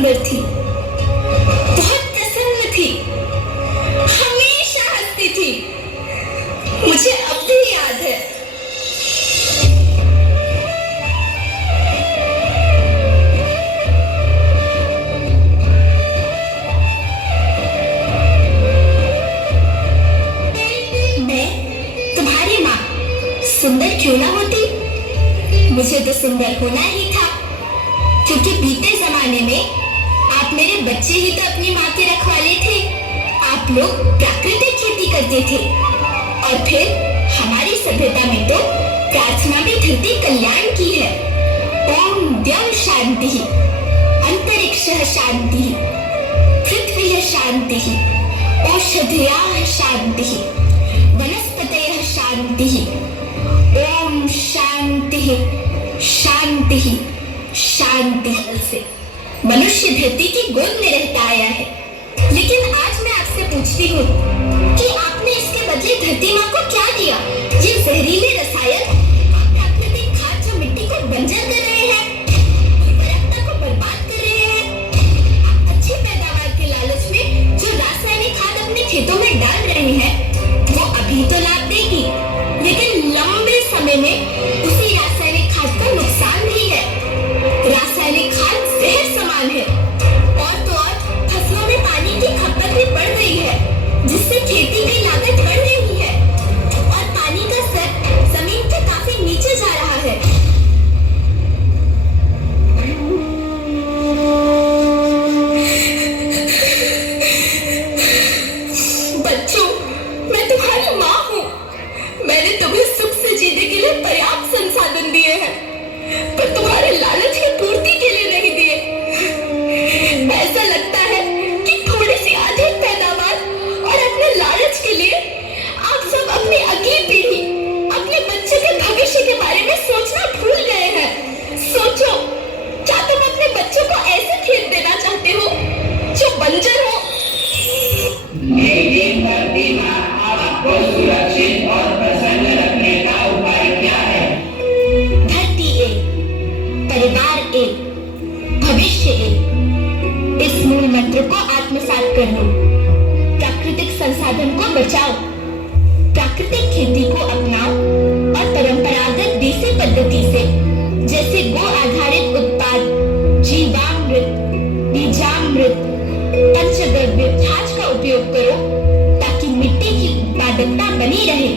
सुंदर थी, बहुत प्रसन्न थी, हमेशा हंसती थी। मुझे अब भी याद है। मैं तुम्हारी माँ सुंदर क्यों ना होती? मुझे तो सुंदर होना ही था, क्योंकि बीते जमाने में आप मेरे बच्चे ही तो अपनी माँ के रखवाले थे। आप लोग प्राकृतिक खेती करते थे, और फिर हमारी सभ्यता में तो प्रार्थना भी धरती कल्याण की है। ओम द्यौः शांति, अंतरिक्षः शांति, पृथ्वी शांति, औषधयः शांति, वनस्पतयः शांति। ओम शांति शांति शांति से मनुष्य धरती की गोद में रहता आया है। लेकिन आज मैं आपसे पूछती हूँ कि आपने इसके बदले धरती माँ को क्या दिया? ये जहरीले रसायन और प्राकृतिक खाद जो मिट्टी को बंजर कर रहे हैं, उर्वरकता को बर्बाद कर रहे हैं। आप अच्छी पैदावार के लालच में जो रासायनिक खाद अपने खेतों में डाल रहे हैं, वो अभी तो लाभ देगी, लेकिन लंबे समय में उसी रासायनिक खाद का नुकसान भी है। रासायनिक खाद जहर समान है, और तो और फसलों में पानी की खपत भी बढ़ रही है, जिससे खेती की लागत बढ़ रही है, और पानी का स्तर जमीन के काफी नीचे जा रहा है। बच्चों, मैं तुम्हारी माँ हूँ। मैंने तुम्हें सुख से जीने के लिए पर्याप्त संसाधन दिए हैं, पर तुम्हारे लालच की पूर्ति के लिए नहीं दिए। ऐसा लगता है कि थोड़ी सी अधिक पैदावार और अपने लालच के लिए आप सब अपनी अगली पीढ़ी, अपने बच्चे के भविष्य के बारे में सोचना भूल गए हैं। सोचो, क्या तुम अपने बच्चों को ऐसे खेत देना चाहते हो जो बंजर हो? लेकिन धरती माँ, आपको सुरक्षित और प्रसन्न रखने का उपाय क्या है? धरती एक, परिवार एक, भविष्य एक। इस मूल मंत्र को आत्मसात कर लो। प्राकृतिक संसाधन को बचाओ, प्राकृतिक खेती को अपनाओ, और परंपरागत देसी पद्धति से, जैसे गो आधारित उत्पाद, जीवामृत, बीजामृत, पंचगव्य खाद का उपयोग करो, ताकि मिट्टी की उत्पादकता बनी रहे।